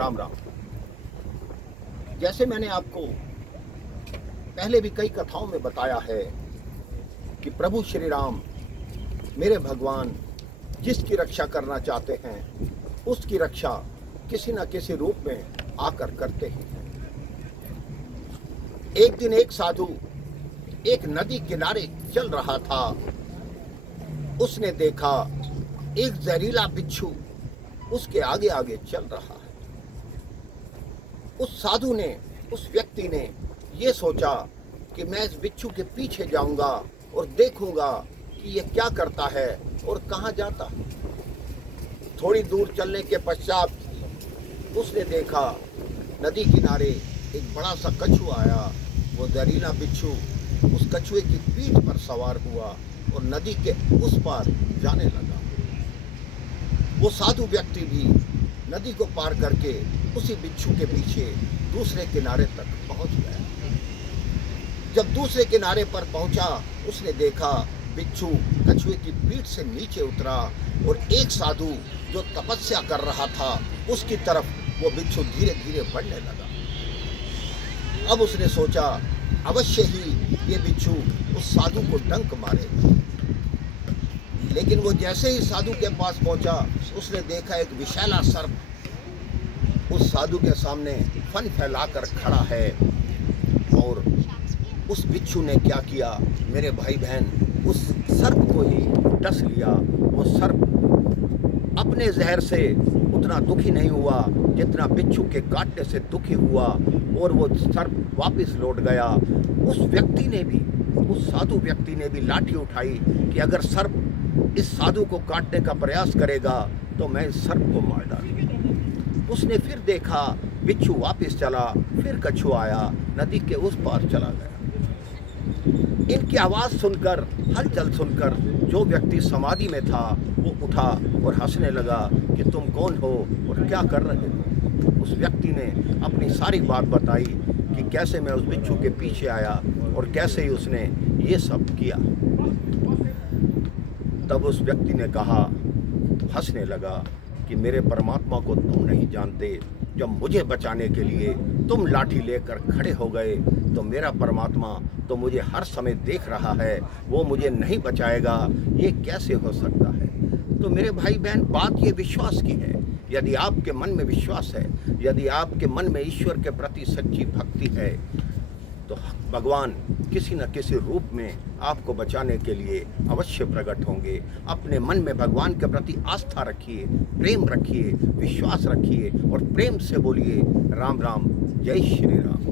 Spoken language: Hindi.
राम राम। जैसे मैंने आपको पहले भी कई कथाओं में बताया है कि प्रभु श्री राम मेरे भगवान जिसकी रक्षा करना चाहते हैं उसकी रक्षा किसी न किसी रूप में आकर करते ही हैं। एक दिन एक साधु एक नदी किनारे चल रहा था। उसने देखा एक जहरीला बिच्छू उसके आगे आगे चल रहा है। उस साधु ने, उस व्यक्ति ने ये सोचा कि मैं इस बिच्छू के पीछे जाऊंगा और देखूंगा कि ये क्या करता है और कहाँ जाता है। थोड़ी दूर चलने के पश्चात उसने देखा नदी किनारे एक बड़ा सा कछुआ आया। वो जहरीला बिच्छू उस कछुए की पीठ पर सवार हुआ और नदी के उस पार जाने लगा। वो साधु व्यक्ति भी नदी को पार करके उसी बिच्छू के पीछे दूसरे किनारे तक पहुंच गया। जब दूसरे किनारे पर पहुंचा उसने देखा बिच्छू कछुए की पीठ से नीचे उतरा और एक साधु जो तपस्या कर रहा था उसकी तरफ वो बिच्छू धीरे धीरे बढ़ने लगा। अब उसने सोचा अवश्य ही ये बिच्छू उस साधु को डंक मारेगा। लेकिन वो जैसे ही साधु के पास पहुंचा उसने देखा एक विशैला सर्प उस साधु के सामने फन फैलाकर खड़ा है। और उस बिच्छू ने क्या किया मेरे भाई बहन, उस सर्प को ही डस लिया। वो सर्प अपने जहर से उतना दुखी नहीं हुआ जितना बिच्छू के काटने से दुखी हुआ और वो सर्प वापस लौट गया। उस व्यक्ति ने भी, उस साधु व्यक्ति ने भी लाठी उठाई कि अगर सर्प इस साधु को काटने का प्रयास करेगा तो मैं इस सर्प को मार डालूंगा। उसने फिर देखा बिच्छू वापस चला, फिर कछुआ आया, नदी के उस पार चला गया। इनकी आवाज़ सुनकर, हलचल सुनकर जो व्यक्ति समाधि में था वो उठा और हंसने लगा कि तुम कौन हो और क्या कर रहे हो। उस व्यक्ति ने अपनी सारी बात बताई कि कैसे मैं उस बिच्छू के पीछे आया और कैसे ही उसने ये सब किया। तब उस व्यक्ति ने कहा, हंसने लगा कि मेरे परमात्मा को तुम नहीं जानते। जब मुझे बचाने के लिए तुम लाठी लेकर खड़े हो गए तो मेरा परमात्मा तो मुझे हर समय देख रहा है, वो मुझे नहीं बचाएगा, ये कैसे हो सकता है। तो मेरे भाई बहन, बात ये विश्वास की है। यदि आपके मन में विश्वास है, यदि आपके मन में ईश्वर के प्रति सच्ची भक्ति है तो भगवान किसी न किसी रूप में आपको बचाने के लिए अवश्य प्रकट होंगे। अपने मन में भगवान के प्रति आस्था रखिए, प्रेम रखिए, विश्वास रखिए और प्रेम से बोलिए राम राम, जय श्री राम।